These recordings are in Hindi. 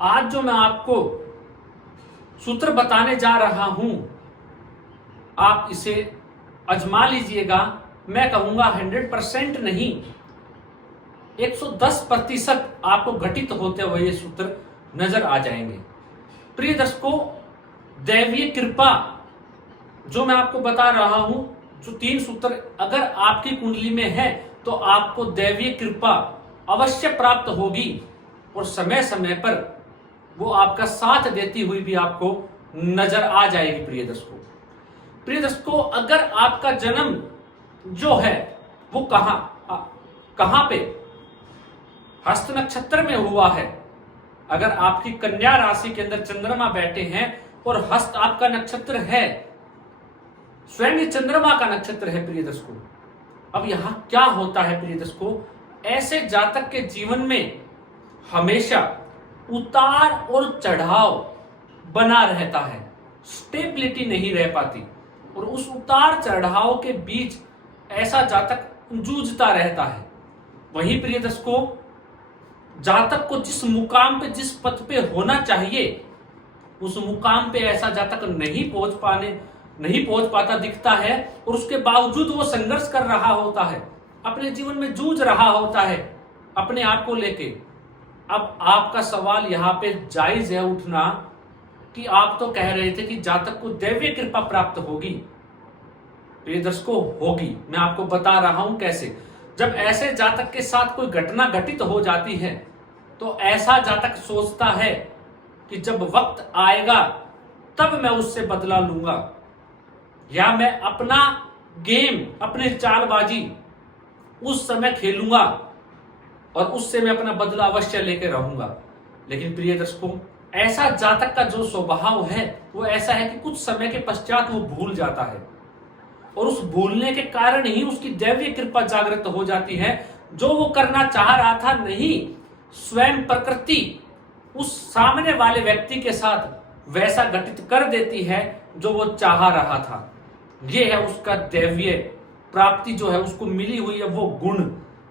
आज जो मैं आपको सूत्र बताने जा रहा हूं, आप इसे आजमा लीजिएगा। मैं कहूंगा 100% नहीं, 110% आपको घटित होते हुए ये सूत्र नजर आ जाएंगे। प्रिय दर्शकों, दैवीय कृपा जो मैं आपको बता रहा हूं, जो 3 सूत्र अगर आपकी कुंडली में है तो आपको दैवीय कृपा अवश्य प्राप्त होगी और समय समय पर वो आपका साथ देती हुई भी आपको नजर आ जाएगी। प्रिय दर्शकों, अगर आपका जन्म जो है वो कहां पे हस्त नक्षत्र में हुआ है, अगर आपकी कन्या राशि के अंदर चंद्रमा बैठे हैं और हस्त आपका नक्षत्र है, स्वयं चंद्रमा का नक्षत्र है प्रिय दर्शकों, अब यहां क्या होता है प्रिय दर्शकों, ऐसे जातक के जीवन में हमेशा उतार और चढ़ाव बना रहता है, स्टेबिलिटी नहीं रह पाती और उस उतार चढ़ाव के बीच ऐसा जातक जूझता रहता है। वहीं प्रिय दर्शकों, जातक को जिस मुकाम पे, जिस पद पे होना चाहिए, उस मुकाम पे ऐसा जातक नहीं पहुंच पाता दिखता है और उसके बावजूद वो संघर्ष कर रहा होता है, अपने जीवन में जूझ रहा होता है अपने आप को लेके। अब आपका सवाल यहां पे जायज है उठना कि आप तो कह रहे थे कि जातक को दैवीय कृपा प्राप्त होगी। प्रिय दर्शकों, होगी, मैं आपको बता रहा हूं कैसे। जब ऐसे जातक के साथ कोई घटना घटित हो जाती है तो ऐसा जातक सोचता है कि जब वक्त आएगा तब मैं उससे बदला लूंगा, या मैं अपना गेम, अपने चालबाजी उस समय खेलूंगा और उससे मैं अपना बदला अवश्य लेकर रहूंगा। लेकिन प्रिय दर्शकों, ऐसा जातक का जो स्वभाव है वो ऐसा है कि कुछ समय के पश्चात वो भूल जाता है और उस भूलने के कारण ही उसकी दैवीय कृपा जागृत हो जाती है। जो वो करना चाह रहा था, नहीं, स्वयं प्रकृति उस सामने वाले व्यक्ति के साथ वैसा घटित कर देती है जो वो चाह रहा था। ये है उसका दैवीय प्राप्ति जो है उसको मिली हुई है, वो गुण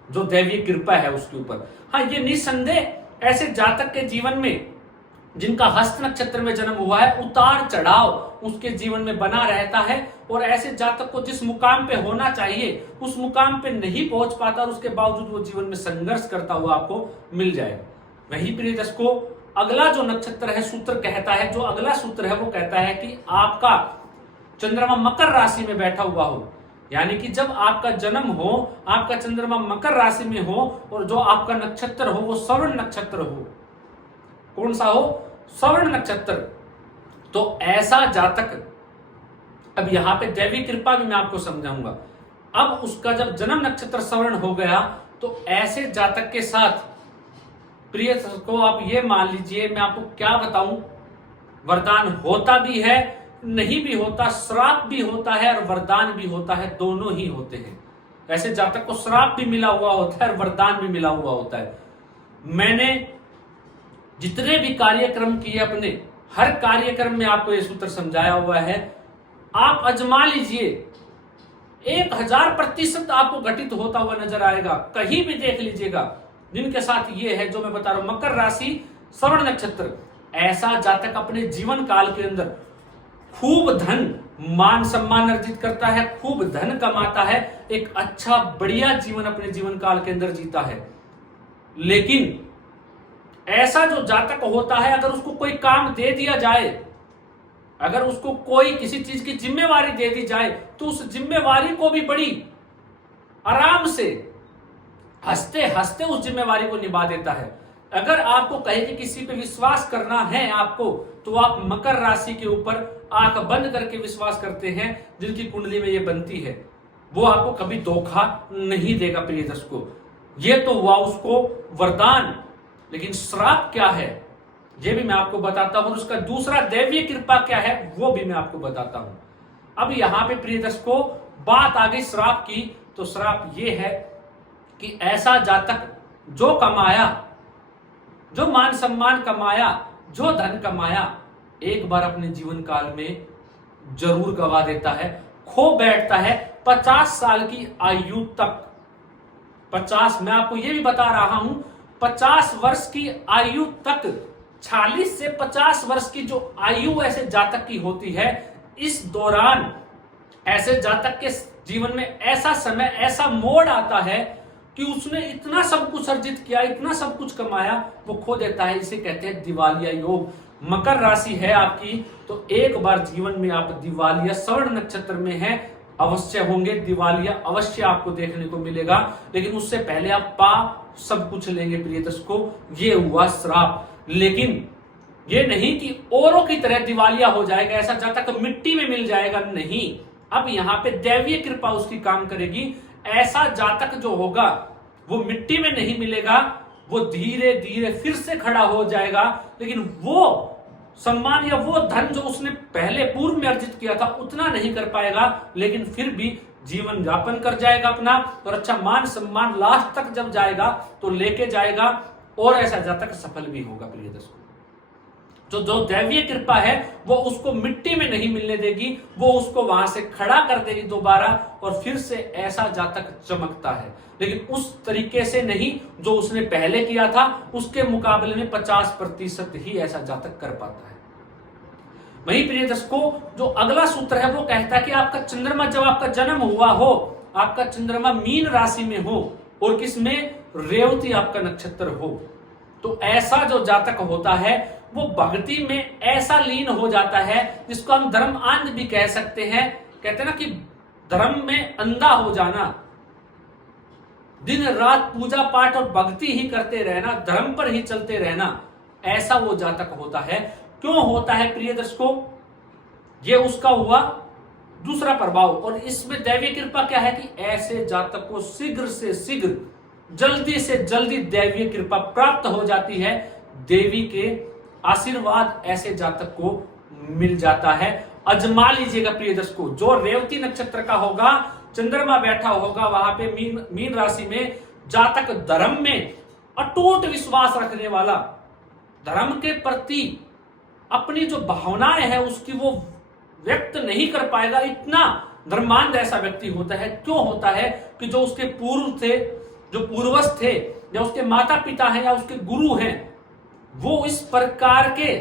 जो दैवीय कृपा है उसके ऊपर। हाँ, ये निसंदेह ऐसे जातक के जीवन में जिनका हस्त नक्षत्र में जन्म हुआ है, उतार चढ़ाव उसके जीवन में बना रहता है और ऐसे जातक को जिस मुकाम पे होना चाहिए उस मुकाम पे नहीं पहुंच पाता और उसके बावजूद वो जीवन में संघर्ष करता हुआ आपको मिल जाएगा। वही प्रिय दर्शकों, अगला जो नक्षत्र है, सूत्र कहता है, जो अगला सूत्र है वो कहता है कि आपका चंद्रमा मकर राशि में बैठा हुआ हो, यानी कि जब आपका जन्म हो, आपका चंद्रमा मकर राशि में हो और जो आपका नक्षत्र हो वो श्रवण नक्षत्र हो। कौन सा हो? श्रवण नक्षत्र। तो ऐसा जातक, अब यहां पे दैवी कृपा भी मैं आपको समझाऊंगा। अब उसका जब जन्म नक्षत्र श्रवण हो गया तो ऐसे जातक के साथ प्रिय को आप ये मान लीजिए, मैं आपको क्या बताऊं, वरदान होता भी है, नहीं भी होता, श्राप भी होता है और वरदान भी होता है, दोनों ही होते हैं। ऐसे जातक को श्राप भी मिला हुआ होता है और वरदान भी मिला हुआ होता है। मैंने जितने भी कार्यक्रम किए अपने, हर कार्यक्रम में आपको यह सूत्र समझाया हुआ है। आप आजमा लीजिए, 1000% आपको घटित होता हुआ नजर आएगा। कहीं भी देख लीजिएगा जिनके साथ ये है जो मैं बता रहा हूं, मकर राशि, श्रवण नक्षत्र, ऐसा जातक अपने जीवन काल के अंदर खूब धन, मान सम्मान अर्जित करता है, खूब धन कमाता है, एक अच्छा बढ़िया जीवन अपने जीवन काल के अंदर जीता है। लेकिन ऐसा जो जातक होता है, अगर उसको कोई काम दे दिया जाए, अगर उसको कोई किसी चीज की जिम्मेवारी दे दी जाए तो उस जिम्मेवारी को भी बड़ी आराम से हंसते हंसते उस जिम्मेवारी को निभा देता है। अगर आपको कहे कि किसी पे विश्वास करना है आपको, तो आप मकर राशि के ऊपर आंख बंद करके विश्वास करते हैं। जिनकी कुंडली में ये बनती है वो आपको कभी धोखा नहीं देगा। प्रिय दर्शकों, ये तो हुआ उसको वरदान, लेकिन श्राप क्या है ये भी मैं आपको बताता हूं। उसका दूसरा दैवीय कृपा क्या है वो भी मैं आपको बताता हूं। अब यहां पे प्रिय दर्शकों बात आ गई श्राप की, तो श्राप ये है कि ऐसा जातक जो कमाया, जो मान सम्मान कमाया, जो धन कमाया, एक बार अपने जीवन काल में जरूर गवा देता है, खो बैठता है 50 साल की आयु तक। 50, मैं आपको यह भी बता रहा हूं, 50 वर्ष की आयु तक 40 से 50 वर्ष की जो आयु ऐसे जातक की होती है, इस दौरान ऐसे जातक के जीवन में ऐसा समय, ऐसा मोड़ आता है कि उसने इतना सब कुछ अर्जित किया, इतना सब कुछ कमाया, वो खो देता है। इसे कहते हैं दिवालिया योग। मकर राशि है आपकी, तो एक बार जीवन में आप दिवालिया, स्वर्ण नक्षत्र में हैं, अवश्य होंगे, दिवालिया अवश्य आपको देखने को मिलेगा। लेकिन उससे पहले आप सब कुछ लेंगे प्रिय दर्शकों, ये हुआ श्राप। लेकिन ये नहीं कि औरों की तरह दिवालिया हो जाएगा, ऐसा जातक मिट्टी में मिल जाएगा, नहीं। अब यहां पे दैवीय कृपा उसकी काम करेगी। ऐसा जातक जो होगा वो मिट्टी में नहीं मिलेगा, वो धीरे धीरे फिर से खड़ा हो जाएगा। लेकिन वो सम्मान या वो धन जो उसने पहले पूर्व में अर्जित किया था उतना नहीं कर पाएगा, लेकिन फिर भी जीवन यापन कर जाएगा अपना, और अच्छा मान सम्मान लास्ट तक जब जाएगा तो लेके जाएगा, और ऐसा जातक सफल भी होगा प्रिय दर्शकों। जो दैवीय कृपा है वो उसको मिट्टी में नहीं मिलने देगी, वो उसको वहां से खड़ा कर देगी दोबारा, और फिर से ऐसा जातक चमकता है। लेकिन उस तरीके से नहीं जो उसने पहले किया था, उसके मुकाबले में 50% ही ऐसा जातक कर पाता है। वहीं प्रिय दर्शकों, जो अगला सूत्र है वो कहता है कि आपका चंद्रमा, जब आपका जन्म हुआ हो, आपका चंद्रमा मीन राशि में हो और किसमें, रेवती आपका नक्षत्र हो, तो ऐसा जो जातक होता है वो भक्ति में ऐसा लीन हो जाता है, जिसको हम धर्म अंध भी कह सकते हैं। कहते हैं ना कि धर्म में अंधा हो जाना, दिन रात पूजा पाठ और भक्ति ही करते रहना, धर्म पर ही चलते रहना, ऐसा वो जातक होता है। क्यों होता है प्रिय दर्शकों, ये उसका हुआ दूसरा प्रभाव। और इसमें दैवीय कृपा क्या है कि ऐसे जातक को शीघ्र से शीघ्र, जल्दी से जल्दी दैवीय कृपा प्राप्त हो जाती है। देवी के आशीर्वाद ऐसे जातक को मिल जाता है। अजमा लीजिएगा प्रिय दर्शकों, जो रेवती नक्षत्र का होगा, चंद्रमा बैठा होगा वहां पे मीन राशि में, जातक धर्म में अटूट विश्वास रखने वाला, धर्म के प्रति अपनी जो भावनाएं है उसकी वो व्यक्त नहीं कर पाएगा, इतना धर्मांध ऐसा व्यक्ति होता है। क्यों होता है कि जो उसके पूर्व थे, जो पूर्वज थे, या उसके माता पिता हैं या उसके गुरु हैं, वो इस प्रकार के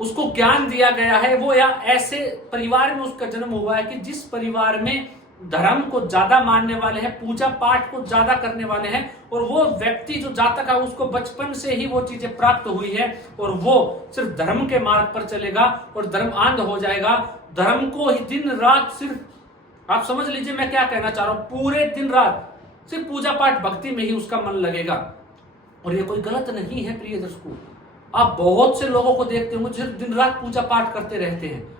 उसको ज्ञान दिया गया है, वो या ऐसे परिवार में उसका जन्म हुआ है कि जिस परिवार में धर्म को ज्यादा मानने वाले हैं, पूजा पाठ को ज्यादा करने वाले हैं, और वो व्यक्ति जो जातक है उसको बचपन से ही वो चीजें प्राप्त हुई है, और वो सिर्फ धर्म के मार्ग पर चलेगा और धर्म अंध हो जाएगा। धर्म को ही दिन रात, सिर्फ आप समझ लीजिए मैं क्या कहना चाह रहा हूं, पूरे दिन रात सिर्फ पूजा पाठ भक्ति में ही उसका मन लगेगा। और ये कोई गलत नहीं है प्रिय दर्शकों, आप बहुत से लोगों को देखते होंगे सिर्फ दिन रात पूजा पाठ करते रहते हैं।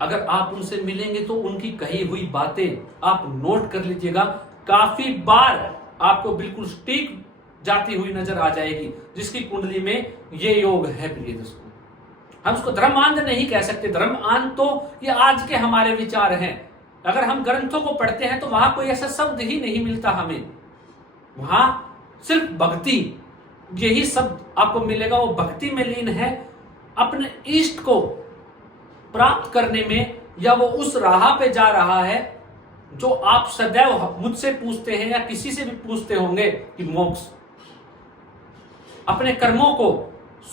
अगर आप उनसे मिलेंगे तो उनकी कही हुई बातें आप नोट कर लीजिएगा, काफी बार आपको बिल्कुल सटीक जाती हुई नजर आ जाएगी, जिसकी कुंडली में ये योग है प्रिय दर्शकों। हम उसको धर्मांध नहीं कह सकते, धर्मांध तो ये आज के हमारे विचार हैं। अगर हम ग्रंथों को पढ़ते हैं तो वहां कोई ऐसा शब्द ही नहीं मिलता हमें, वहां सिर्फ भक्ति, यही शब्द आपको मिलेगा। वो भक्ति में लीन है, अपने इष्ट को प्राप्त करने में, या वो उस राह पे जा रहा है जो आप सदैव मुझसे पूछते हैं या किसी से भी पूछते होंगे कि मोक्ष, अपने कर्मों को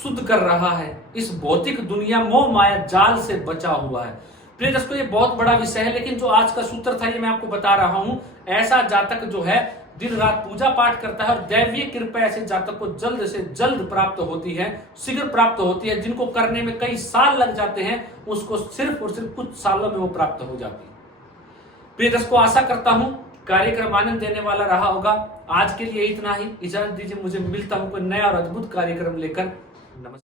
शुद्ध कर रहा है, इस भौतिक दुनिया मोह माया जाल से बचा हुआ है। प्रिय दर्शकों, ये बहुत बड़ा विषय है, लेकिन जो आज का सूत्र था ये मैं आपको बता रहा हूं। ऐसा जातक जो है दिन रात पूजा पाठ करता है, और दैवीय कृपा ऐसे जातक को जल्द से जल्द प्राप्त होती है, शीघ्र प्राप्त होती है। जिनको करने में कई साल लग जाते हैं, उसको सिर्फ और सिर्फ कुछ सालों में वो प्राप्त हो जाती है। प्रिय दर्शकों, आशा करता हूं कार्यक्रम आनंद देने वाला रहा होगा। आज के लिए इतना ही, इजाजत दीजिए, मुझे मिलता हूं कोई नया और अद्भुत कार्यक्रम लेकर।